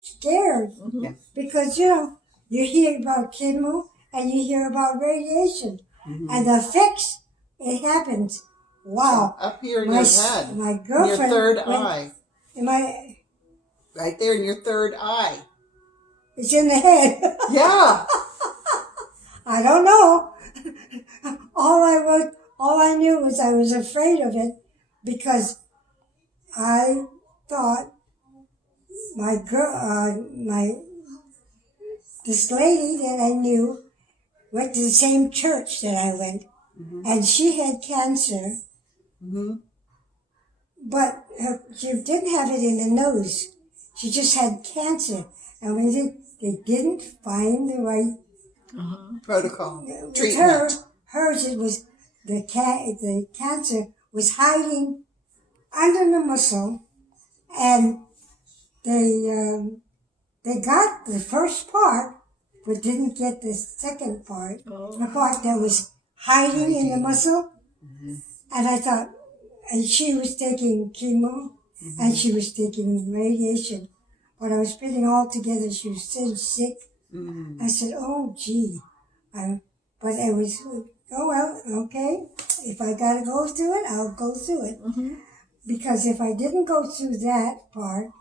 scared Yeah. because, you hear about chemo and you hear about radiation and the effects, it happens. Wow. Up here in your head. My In your girlfriend. third eye. Right there in your third eye. It's in the head. Yeah. I don't know. All I knew was I was afraid of it because I thought this lady that I knew went to the same church that I went, and she had cancer, but she didn't have it in the nose. She just had cancer, and when they didn't find the right protocol treatment. Hers it was the cancer was hiding under the muscle, and they got the first part, but didn't get the second part, the part that was hiding in the muscle. And I thought, and she was taking chemo, and she was taking radiation. When I was putting all together, she was so sick. I said, oh, gee. But it was, oh, well, okay. If I got to go through it, I'll go through it. Because if I didn't go through that part,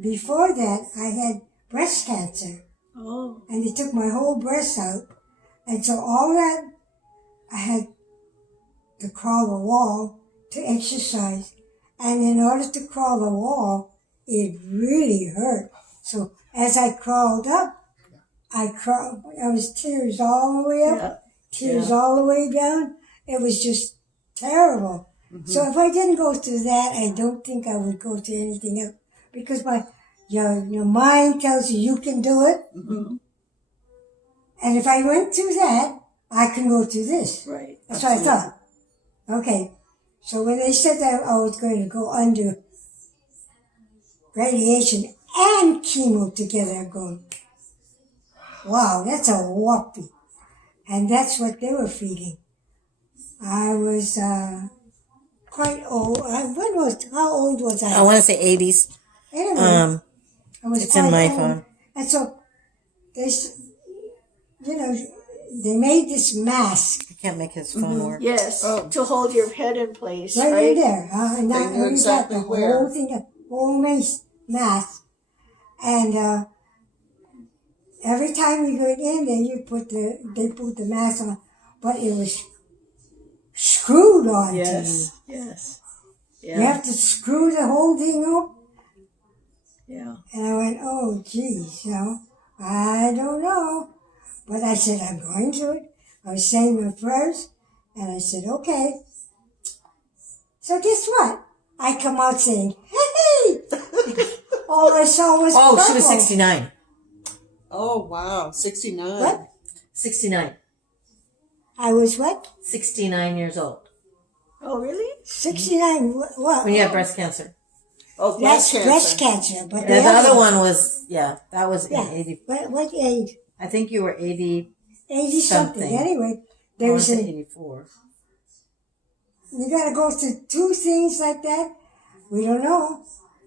before that, I had breast cancer. Oh. And they took my whole breast out. And so all that, I had to crawl the wall to exercise. And in order to crawl the wall, it really hurt. So as I crawled up, I was tears all the way up, tears all the way down. It was just terrible. So if I didn't go through that, I don't think I would go through anything else. Because your mind tells you can do it. And if I went through that, I can go through this. Right. That's what I thought. Okay. So when they said that I was going to go under radiation and chemo together, I'm going, wow, that's a whopping. And that's what they were feeding. I was quite old. How old was I? I want to say 80s. Anyway, I was it's in my phone. And so, they made this mask. I can't make his phone work. Yes, to hold your head in place. Right in there. And they knew exactly where. Whole thing, whole mask. And every time you go in there, they put the mask on, but it was screwed on to you. Yes. Yeah. You have to screw the whole thing up. Yeah. And I went, oh, geez, I don't know. But I said, I'm going to it. I was saying my prayers, and I said, okay. So guess what? I come out saying, hey! All I saw was purple. She was 69. Oh, wow. 69. What? 69. I was what? 69 years old. Oh, really? 69, what? When you had breast cancer. Oh, That's breast cancer. But the other one was, that was 80. What age? I think you were 80. 80 something. Anyway, there was 84. You got to go through two things like that? We don't know.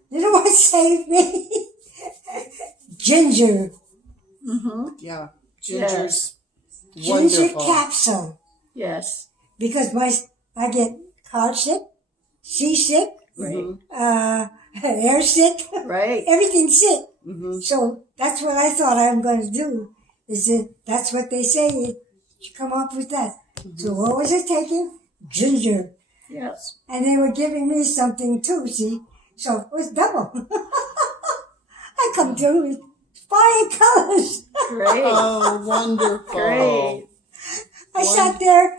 You know what saved me? Ginger. Yeah. Ginger's wonderful. Ginger capsule. Yes. Because I get car sick, seasick, air sick, everything sick. So that's what I thought I'm going to do. That's what they say. You come up with that. So what was it taking? Ginger. Yes. And they were giving me something too, see? So it was double. I come through with flying colors. Great. Oh, wonderful. Great. I sat there.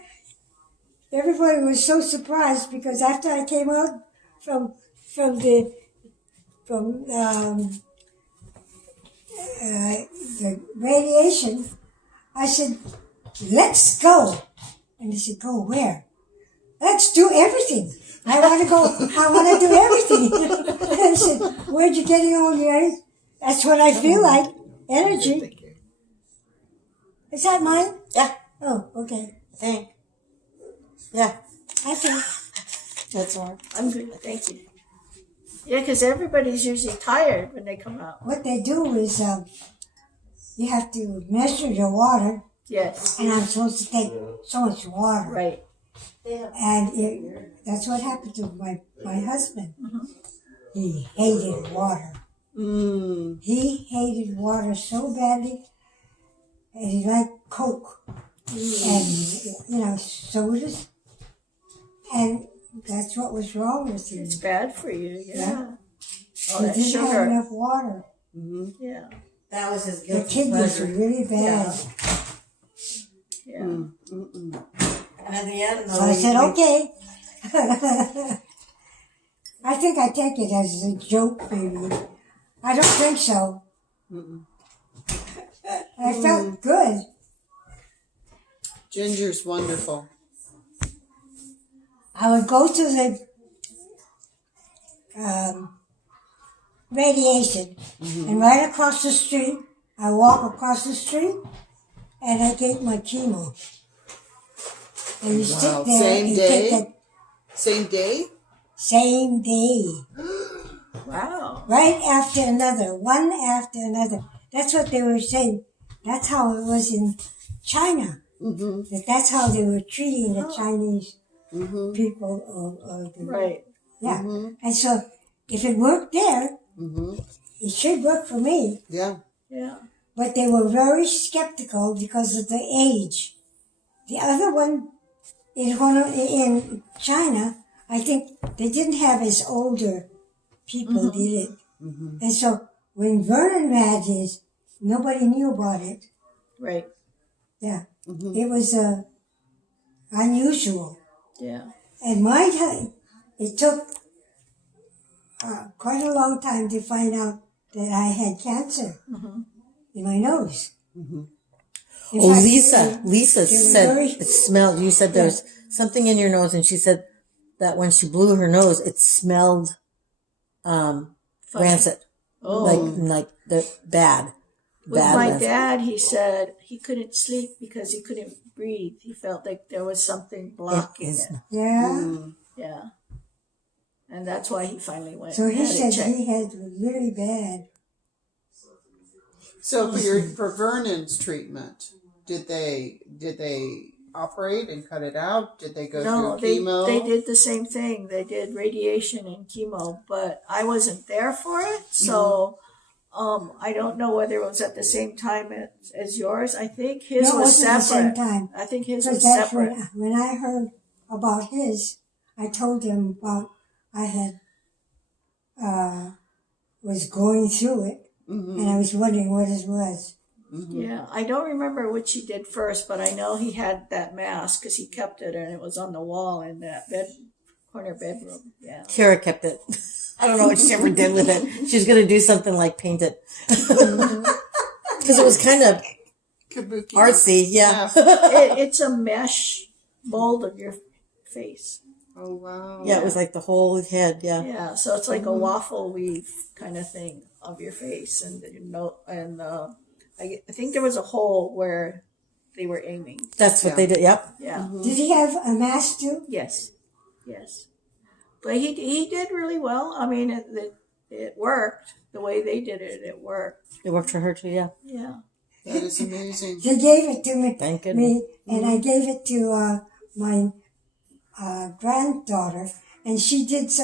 Everybody was so surprised because after I came out from the radiation, I said, let's go. And they said, go where? Let's do everything. I want to do everything. And I said, where'd you getting all your energy? That's what I feel like. Energy. Is that mine? Yeah. Oh, okay. Thanks. Yeah. I think. That's all. I'm good. Thank you. Yeah, because everybody's usually tired when they come out. What they do is you have to measure your water, Yes. and I'm supposed to take so much water. Right. And that's what happened to my husband. He hated water. He hated water so badly, and he liked Coke and sodas, and that's what was wrong with him. It's bad for you. Yeah. Oh, He that didn't have sugar. enough water. Yeah. That was his The guilty kidneys pleasure. were really bad. Yeah. And at the end, So I said, okay. I think I take it as a joke, maybe. I don't think so. I felt good. Ginger's wonderful. I would go to the radiation, and right across the street, I walk across the street, and I get my chemo. And you sit there Same and day? take that Same day? same day. Wow. Right after another, one after another. That's what they were saying. That's how it was in China. That's how they were treating the Chinese people. Right. Yeah. And so if it worked there, it should work for me. Yeah. Yeah. But they were very skeptical because of the age. The other one, in China, I think they didn't have as older people did it. And so when Vernon had his, nobody knew about it. Right. Yeah. It was unusual. Yeah. And my time, it took quite a long time to find out that I had cancer in my nose. In Oh, fact, Lisa they were said very- it smelled. You said there's something in your nose, and she said that when she blew her nose, it smelled rancid, Oh. like the bad. With bad my rancid. dad, he said he couldn't sleep because he couldn't breathe. He felt like there was something blocking it. Yeah. Yeah. And that's why he finally went. So and he had it said checked. he had really bad. So for Vernon's treatment, did they operate and cut it out? Did they go No, through chemo? they did the same thing. They did radiation and chemo, but I wasn't there for it, so I don't know whether it was at the same time as yours. I think his No, it was wasn't the separate. same time. I think his Because was that's separate. when I heard about his, I told him about I had was going through it, and I was wondering what it was. Yeah, I don't remember which he did first, but I know he had that mask because he kept it and it was on the wall in that corner bedroom. Yeah. Kara kept it. I don't know what she ever did with it. She was going to do something like paint it. Because it was kind of Kabuki. artsy, yeah. It's a mesh mold of your face. Oh wow. Yeah, it was like the whole head, yeah. Yeah, so it's like a waffle weave kind of thing of your face, and I think there was a hole where they were aiming. That's what they did, yep. Yeah. Did he have a mask too? Yes. But he did really well. I mean, it worked the way they did it. It worked. It worked for her too, yeah. Yeah. That is amazing. They gave it to me, Thank goodness. and I gave it to my granddaughter, and she's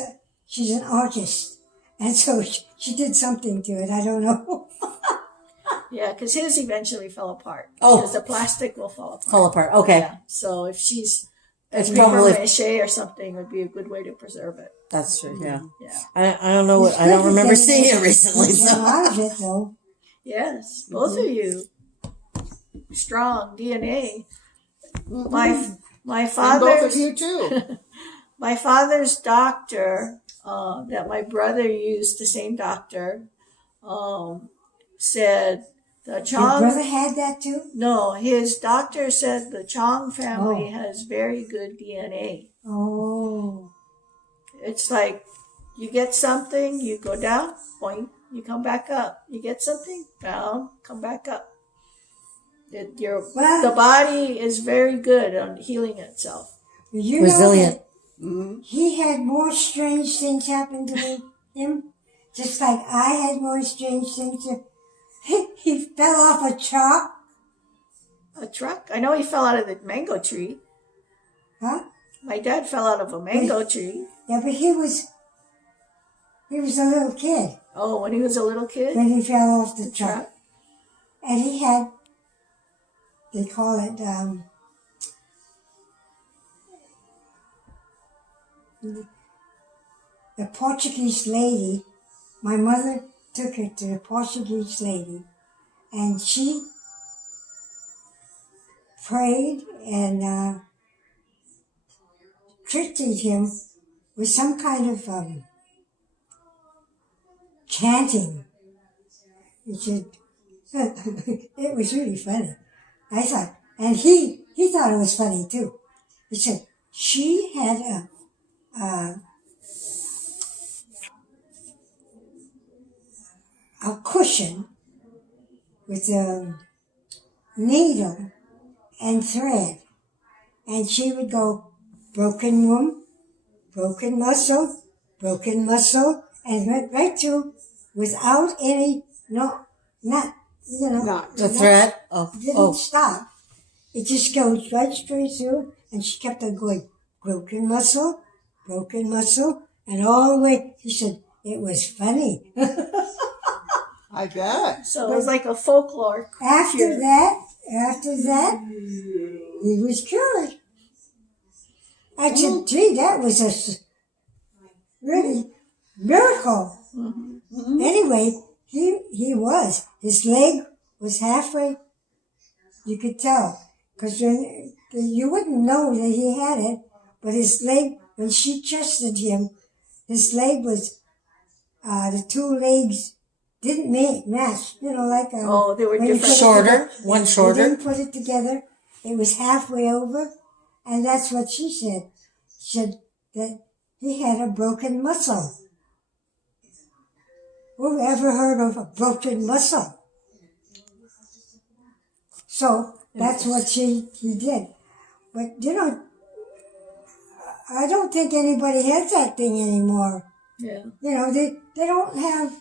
an artist, and so she did something to it. I don't know. Yeah, because his eventually fell apart. Oh. Because the plastic will fall apart. Fall apart, okay. Yeah. So if she's It's paper probably, mache or something would be a good way to preserve it. that's true, yeah. Yeah. I don't know I don't remember seeing it recently, There's a so. lot of it though. Yes, both of you. Strong DNA. My And both of father's you too. my father's doctor, that my brother used, the same doctor, said the Your Chong. brother had that too? No, his doctor said the Chong family Oh. has very good DNA. Oh. It's like you get something, you go down, point, you come back up. You get something, down, come back up. Well- The body is very good on healing itself. You Resilient. know that he had more strange things happen to me him, just like I had more strange things. He fell off a truck. A truck? I know he fell out of the mango tree. Huh? My dad fell out of a mango tree. Yeah, but he was a little kid Oh, when he was a little kid? when he fell off the The truck. truck? And he had, they call it, the Portuguese lady. My mother took her to the Portuguese lady, and she prayed and treated him with some kind of chanting. It said, it was really funny. I thought, and he thought it was funny too. He said she had a cushion with a needle and thread, and she would go broken womb, broken muscle, and went right through without any, The thread? didn't stop. It just goes right straight through, and she kept on going, broken muscle, and all the way. He said it was funny. I bet. So it was like a folklore. After cure. that, he was cured. I said, gee, that was really miracle. Mm-hmm. Anyway, he was. His leg was halfway, you could tell. Because you wouldn't know that he had it, but his leg, when she chested him, his leg was, the two legs didn't match, like They were when you different. put it Shorter? together. One They shorter? didn't put it together. It was halfway over, and that's what she said. She said that he had a broken muscle. Who ever heard of a broken muscle? So that's what he did. But I don't think anybody has that thing anymore. Yeah. They don't have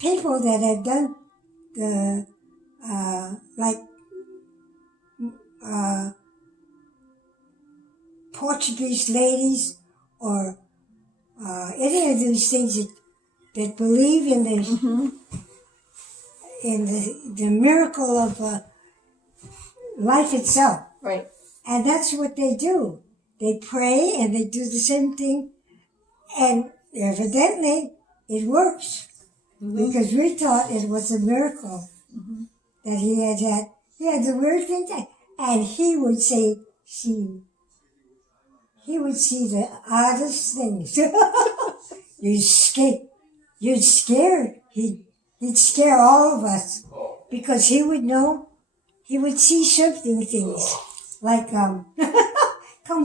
people that have done the Portuguese ladies or any of these things that believe in the miracle of life itself. Right. And that's what they do. They pray and they do the same thing, and evidently it works. Because we thought it was a miracle that he had. He had the weird thing, and he would say, he would see the oddest things. You'd scared. He'd scare all of us because he would know. He would see certain things like come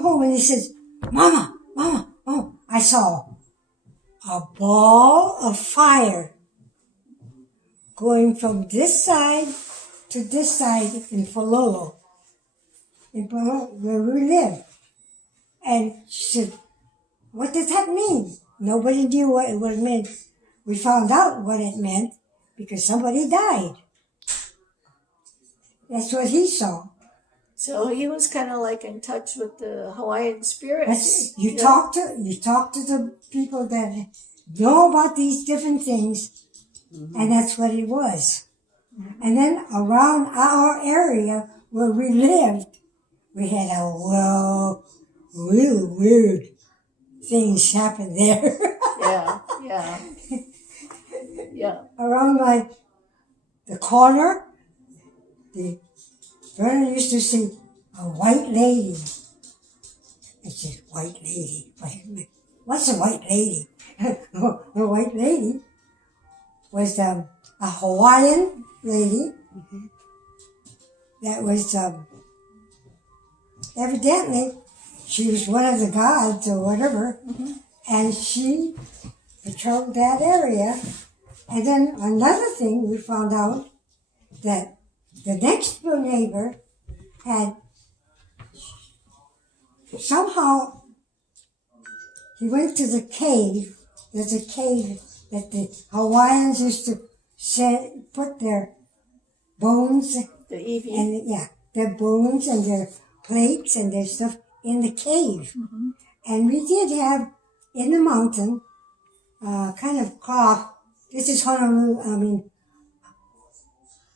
home and he says, "Mama, oh, I saw a ball of fire going from this side to this side in Pololo, where we live." And she said, "What does that mean?" Nobody knew what it meant. We found out what it meant because somebody died. That's what he saw. So he was kind of like in touch with the Hawaiian spirits. You talk to the people that know about these different things, and that's what it was. And then around our area where we lived, we had real weird things happen there. Yeah. Around the corner, Vernon used to see a white lady. I said, "White lady? What's a white lady?" The white lady was a Hawaiian lady that was evidently she was one of the gods or whatever, and she patrolled that area. And then another thing we found out that the next door neighbor had somehow he went to the cave there's a cave that the Hawaiians used to put their bones The Evie. and their bones and their plates and their stuff in the cave. Mm-hmm. And we did have in the mountain kind of cloth. This is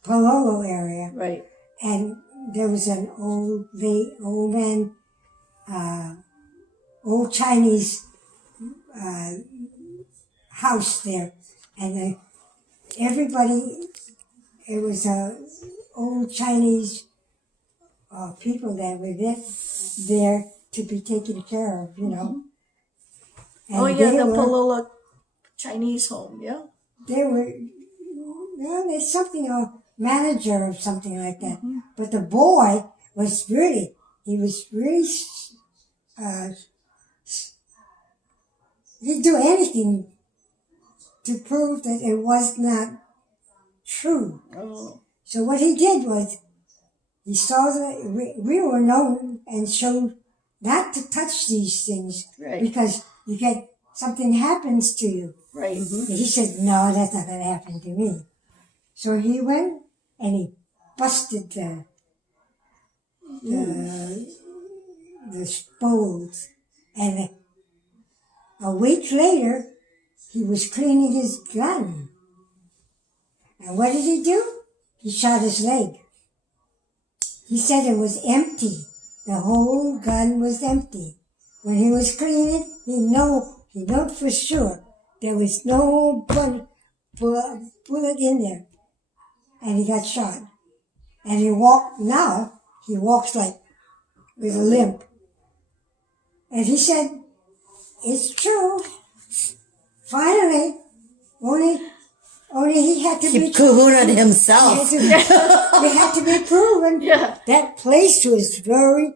Palolo area. Right. And there was an old man, old Chinese house there. And everybody, it was old Chinese people that were there to be taken care of, you know. And The Palolo Chinese home, yeah. They were, there's something, a manager or something like that. Mm-hmm. But the boy was really, he'd do anything to prove that it was not true. Oh. So what he did was, he saw that we were known and showed not to touch these things, Right. because you get, something happens to you. Right. And he said, no, that's not going to happen to me. So he went and he busted the spools. And a week later, he was cleaning his gun. And what did he do? He shot his leg. He said it was empty. The whole gun was empty. When he was cleaning, he knew for sure there was no bullet in there. And he got shot. And he walks like with a limp. And he said, it's true. Finally, only he had to He be kahunaed himself. It had to be proven. Yeah. That place was very,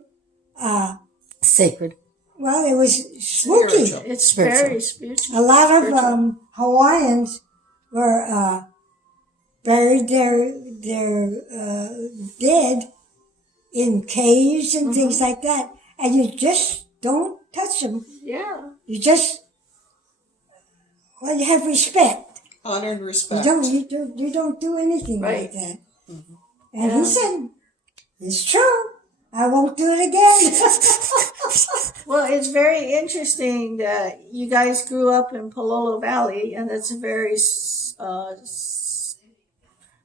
Sacred. well, it was spooky. Spiritual. It's Spiritual. very spiritual. A lot of Hawaiians were buried their dead in caves and things like that, and you just don't touch them. Yeah. You just you have respect. Honor and You respect. don't do anything Right. like that. And he said, "It's true. I won't do it again." Well, it's very interesting that you guys grew up in Palolo Valley, and it's a very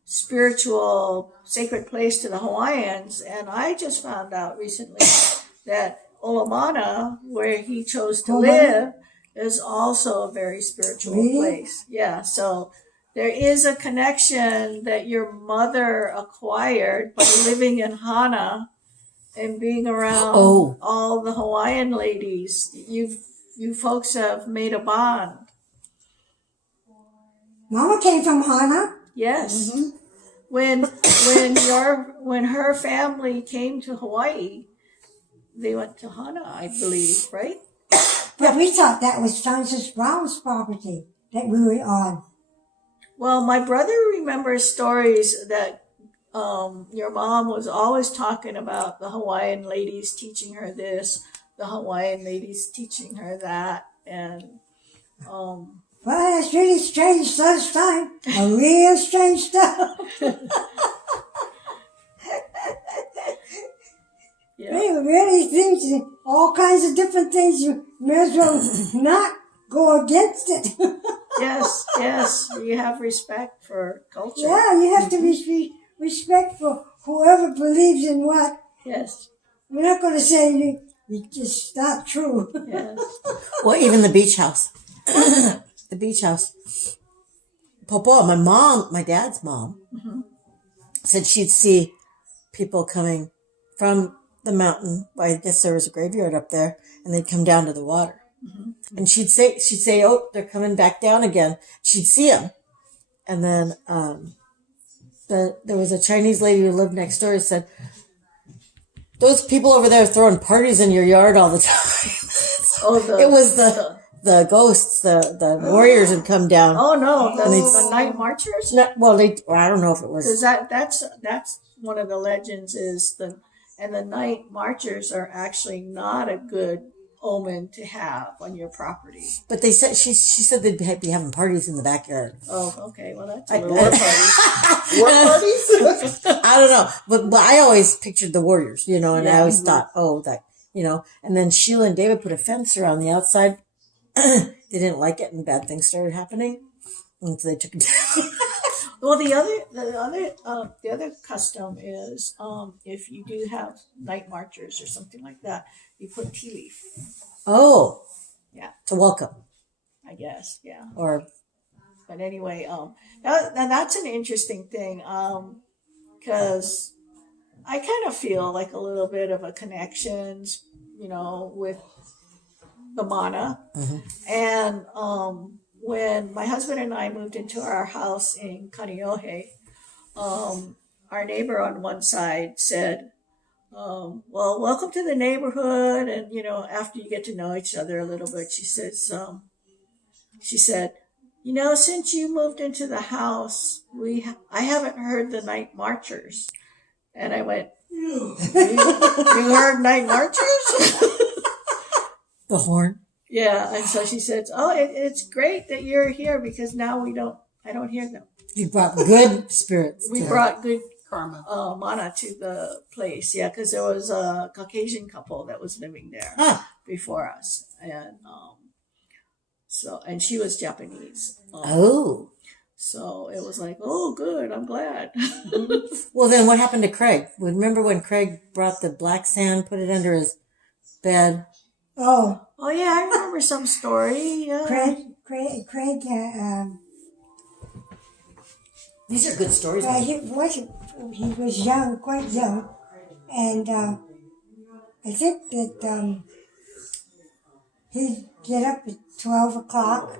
spiritual, sacred place to the Hawaiians. And I just found out recently that Olamana, where he chose to live, is also a very spiritual Really? place. Yeah, so there is a connection that your mother acquired by living in Hana and being around all the Hawaiian ladies. You folks have made a bond. Mama came from Hana. Yes. Mm-hmm. When her family came to Hawaii, they went to Hana, I believe, right? But we thought that was Francis Brown's property that we were on. Well, my brother remembers stories that your mom was always talking about the Hawaiian ladies teaching her this, the Hawaiian ladies teaching her that, and Well, that's really strange stuff, time. A real strange stuff. yeah, Really things, all kinds of different things. You may as well not go against it. yes, you have respect for culture. Yeah, you have to be respectful. Whoever believes in what. Yes, We're not going to say it's just not true. yes. Well, even the beach house. The beach house. Popo, my dad's mom, said she'd see people coming from the mountain. Well, I guess there was a graveyard up there, and they'd come down to the water. And she'd say, oh, they're coming back down again. She'd see them. And then there was a Chinese lady who lived next door who said, those people over there throwing parties in your yard all the time. It was the ghosts, the warriors had come down. Oh no, And the night marchers. I don't know if it was. Because that's one of the legends is the night marchers are actually not a good omen to have on your property. But they said she said they'd be having parties in the backyard. Oh, okay. Well, that's War parties. War parties? I don't know, but I always pictured the warriors, and I always thought, and then Sheila and David put a fence around the outside. They didn't like it, and bad things started happening, and so they took it down. Well, the other custom is if you do have night marchers or something like that, you put tea leaf. Oh, yeah, to welcome, I guess, yeah. But anyway, that's an interesting thing because I kind of feel like a little bit of a connection, with the mana, and when my husband and I moved into our house in Kaneohe, our neighbor on one side said, well, welcome to the neighborhood. And, after you get to know each other a little bit, she said, since you moved into the house, I haven't heard the night marchers. And I went, you heard night marchers? The horn. Yeah, and so she said, "Oh, it's great that you're here because now I don't hear them." You brought good spirits. We brought good karma, mana to the place. Yeah, because there was a Caucasian couple that was living there before us, and and she was Japanese. So it was like, oh, good, I'm glad. Well, then what happened to Craig? Remember when Craig brought the black sand, put it under his bed? Oh yeah, I remember some story. Yeah. Craig. These are good stories. He was young, quite young, and I think that he'd get up at 12 o'clock,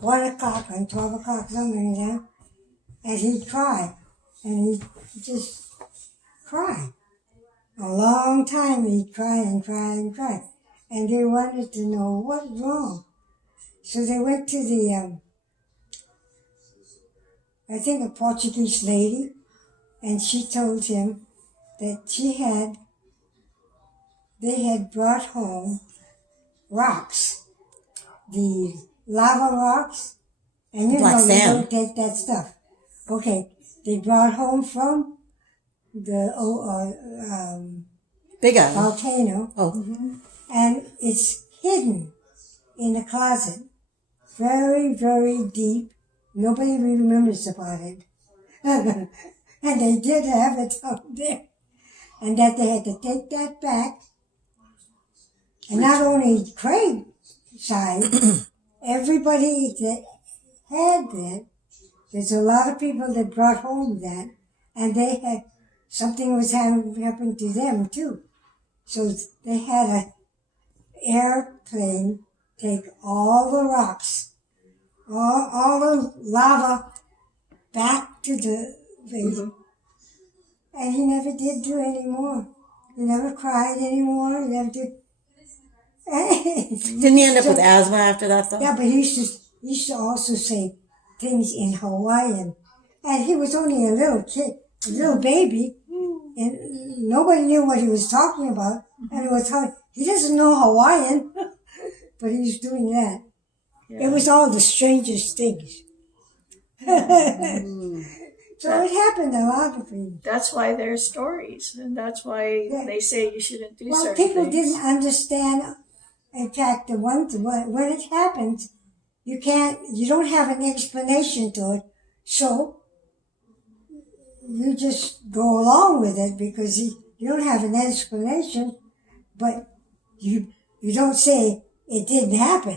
1 o'clock, and 12 o'clock, something like that, and he'd cry, and he'd just cry. A long time he'd cry and cry and cry. And they wanted to know what's wrong. So they went to the, I think a Portuguese lady, and she told him that they had brought home rocks, the lava rocks, and you know they don't take that stuff. Okay, they brought home from the Big Island volcano. Oh. Mm-hmm. And it's hidden in a closet, very, very deep. Nobody remembers about it. And they did have it out there. And that they had to take that back. And not only Craig's side, everybody that had that, there's a lot of people that brought home that, and they had, something was happening to them too. So they had a airplane take all the rocks, all the lava back to the base. Mm-hmm. And he never did do any more. He never cried anymore. He never did. Didn't he end up with asthma after that, though? Yeah, but he used to also say things in Hawaiian. And he was only a little kid, a little baby, and nobody knew what he was talking about. And it was hard. He doesn't know Hawaiian, but he was doing that. Yeah. It was all the strangest things. So it happened a lot of things. That's why there's stories, and that's why they say you shouldn't do certain things. Well, people didn't understand. In fact, when it happens, you don't have an explanation to it, so you just go along with it because you don't have an explanation, but you don't say it didn't happen.